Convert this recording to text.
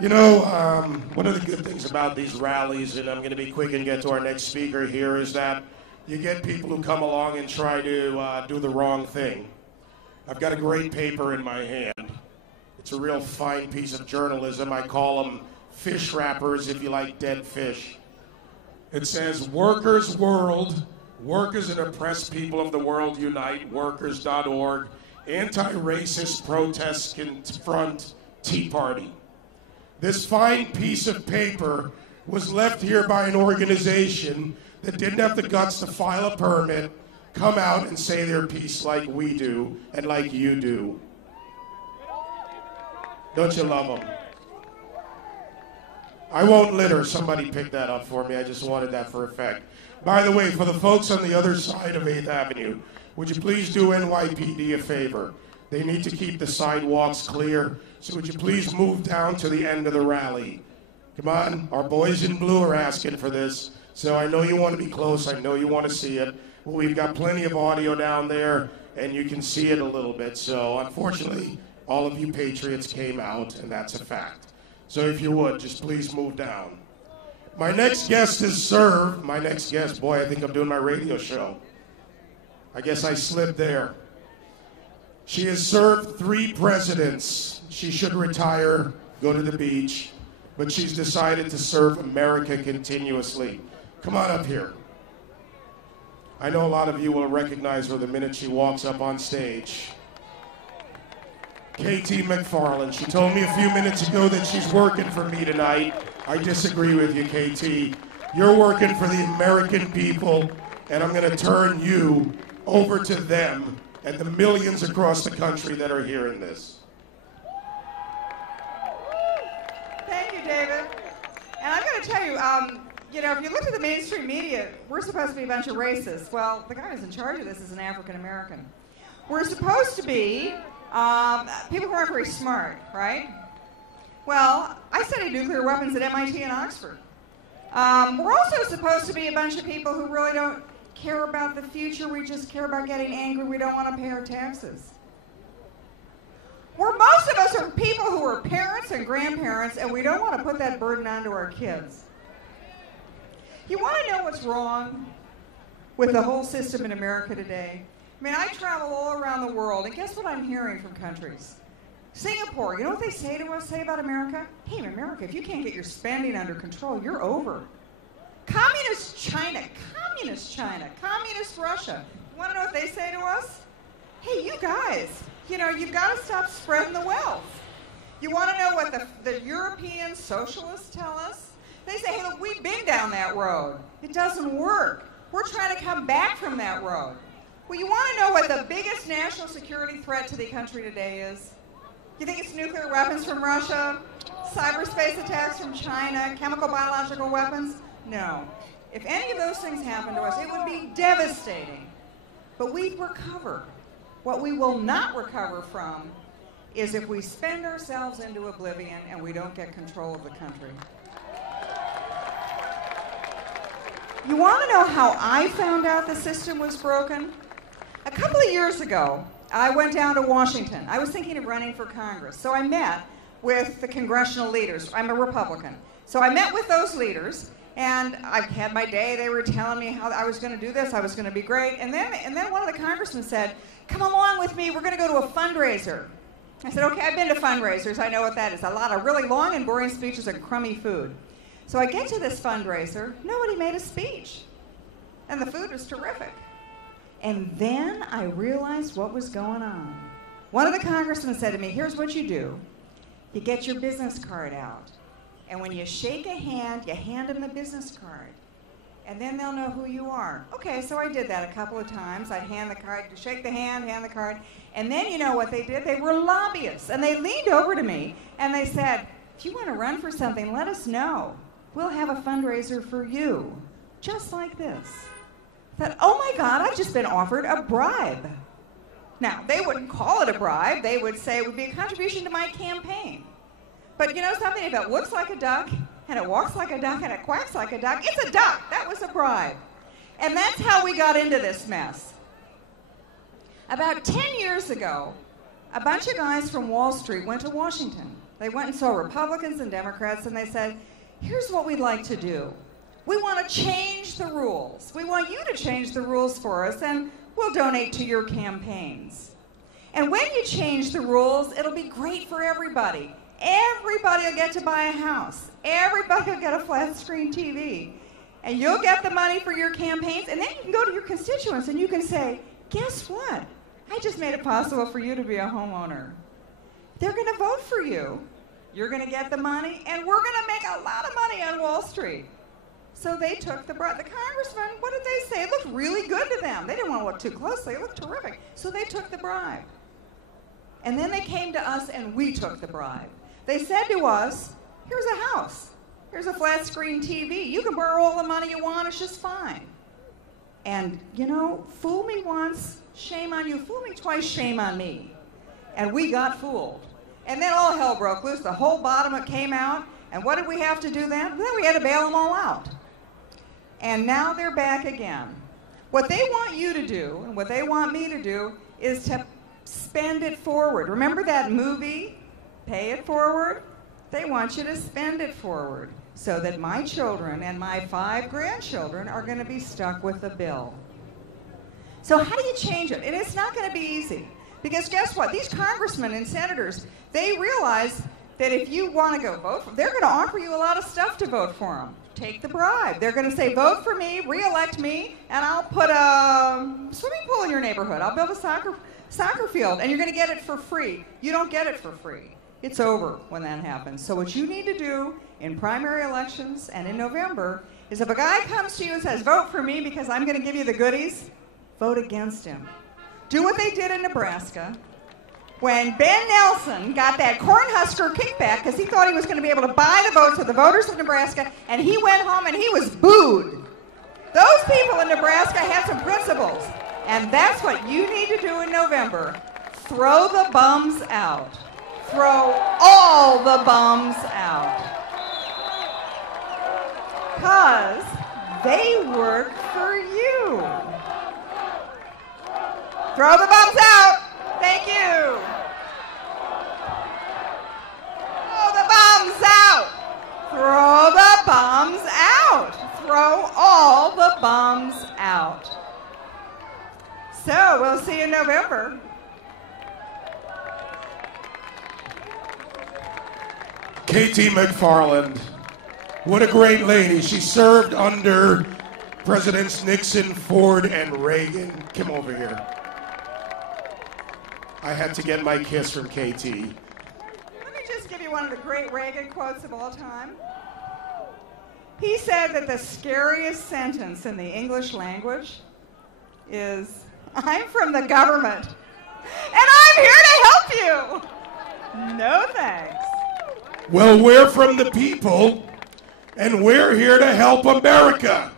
You know, one of the good things about these rallies, and I'm going to be quick and get to our next speaker here, is that you get people who come along and try to do the wrong thing. I've got a great paper in my hand. It's a real fine piece of journalism. I call them fish wrappers if you like dead fish. It says, Workers' World, workers and oppressed people of the world unite, workers.org, anti-racist protests confront Tea Party. This fine piece of paper was left here by an organization that didn't have the guts to file a permit, come out and say their piece like we do and like you do. Don't you love them? I won't litter. Somebody picked that up for me. I just wanted that for effect. By the way, for the folks on the other side of 8th Avenue, would you please do NYPD a favor? They need to keep the sidewalks clear, so would you please move down to the end of the rally? Come on, our boys in blue are asking for this, so I know you want to be close, I know you want to see it. Well, we've got plenty of audio down there, and you can see it a little bit, so unfortunately, all of you patriots came out, and that's a fact. So if you would, just please move down. My next guest is served. My next guest, boy, I think I'm doing my radio show. I guess I slipped there. She has served 3 presidents. She should retire, go to the beach, but she's decided to serve America continuously. Come on up here. I know a lot of you will recognize her the minute she walks up on stage. McFarland. She told me a few minutes ago that she's working for me tonight. I disagree with you, KT. You're working for the American people, and I'm going to turn you over to them and the millions across the country that are hearing this. Thank you, David. And I'm going to tell you, if you look at the mainstream media, we're supposed to be a bunch of racists. Well, the guy who's in charge of this is an African American. We're supposed to be people who aren't very smart, right? Well, I studied nuclear weapons at MIT and Oxford. We're also supposed to be a bunch of people who really don't care about the future. We just care about getting angry. We don't want to pay our taxes. Most of us are people who are parents and grandparents, and we don't want to put that burden onto our kids. You want to know what's wrong with the whole system in America today? I mean, I travel all around the world, and guess what I'm hearing from countries? Singapore, you know what they say to us, say about America? Hey, America, if you can't get your spending under control, you're over. Communist China, Communist Russia. You want to know what they say to us? Hey, you guys, you've got to stop spreading the wealth. You want to know what the European socialists tell us? They say, hey, look, we've been down that road. It doesn't work. We're trying to come back from that road. Well, you want to know what the biggest national security threat to the country today is? You think it's nuclear weapons from Russia, cyberspace attacks from China, chemical biological weapons? No. If any of those things happen to us, it would be devastating. But we'd recover. What we will not recover from is if we spend ourselves into oblivion and we don't get control of the country. You want to know how I found out the system was broken? A couple of years ago, I went down to Washington. I was thinking of running for Congress. So I met with the congressional leaders. I'm a Republican. So I met with those leaders, and I had my day. They were telling me how I was going to do this. I was going to be great. And then one of the congressmen said, come along with me. We're going to go to a fundraiser. I said, okay, I've been to fundraisers. I know what that is. A lot of really long and boring speeches and crummy food. So I get to this fundraiser. Nobody made a speech. And the food was terrific. And then I realized what was going on. One of the congressmen said to me, here's what you do. You get your business card out. And when you shake a hand, you hand them the business card. And then they'll know who you are. Okay, so I did that a couple of times. I'd hand the card, shake the hand the card. And then you know what they did? They were lobbyists. And they leaned over to me and they said, if you want to run for something, let us know. We'll have a fundraiser for you. Just like this. I thought, oh my God, I've just been offered a bribe. Now, they wouldn't call it a bribe. They would say it would be a contribution to my campaign. But you know something? If it looks like a duck, and it walks like a duck, and it quacks like a duck, it's a duck. That was a bribe. And that's how we got into this mess. About 10 years ago, a bunch of guys from Wall Street went to Washington. They went and saw Republicans and Democrats, and they said, here's what we'd like to do. We want to change the rules. We want you to change the rules for us, and we'll donate to your campaigns. And when you change the rules, it'll be great for everybody. Everybody will get to buy a house. Everybody will get a flat-screen TV. And you'll get the money for your campaigns, and then you can go to your constituents and you can say, guess what? I just made it possible for you to be a homeowner. They're going to vote for you. You're going to get the money, and we're going to make a lot of money on Wall Street. So they took the bribe. The congressman, what did they say? It looked really good to them. They didn't want to look too closely. It looked terrific. So they took the bribe. And then they came to us, and we took the bribe. They said to us, here's a house. Here's a flat-screen TV. You can borrow all the money you want. It's just fine. And, you know, fool me once, shame on you. Fool me twice, shame on me. And we got fooled. And then all hell broke loose. The whole bottom came out. And what did we have to do then? Then we had to bail them all out. And now they're back again. What they want you to do, and what they want me to do, is to spend it forward. Remember that movie, Pay It Forward? They want you to spend it forward so that my children and my 5 grandchildren are going to be stuck with the bill. So how do you change it? And it's not going to be easy. Because guess what? These congressmen and senators, they realize that if you want to go vote for them, they're going to offer you a lot of stuff to vote for them. Take the bribe. They're going to say, vote for me, re-elect me, and I'll put a swimming pool in your neighborhood. I'll build a soccer field, and you're going to get it for free. You don't get it for free. It's over when that happens. So what you need to do in primary elections and in November is if a guy comes to you and says, vote for me because I'm going to give you the goodies, vote against him. Do what they did in Nebraska. When Ben Nelson got that Cornhusker kickback because he thought he was going to be able to buy the votes of the voters of Nebraska, and he went home and he was booed. Those people in Nebraska had some principles, and that's what you need to do in November. Throw the bums out. Throw all the bums out. Because they work for you. Throw the bums out. Thank you. Throw the bums out. Throw the bums out. Throw all the bums out. So we'll see you in November. Katie McFarland, what a great lady. She served under Presidents Nixon, Ford, and Reagan. Come over here. I had to get my kiss from KT. Let me just give you one of the great Reagan quotes of all time. He said that the scariest sentence in the English language is, I'm from the government, and I'm here to help you. No thanks. Well, we're from the people, and we're here to help America.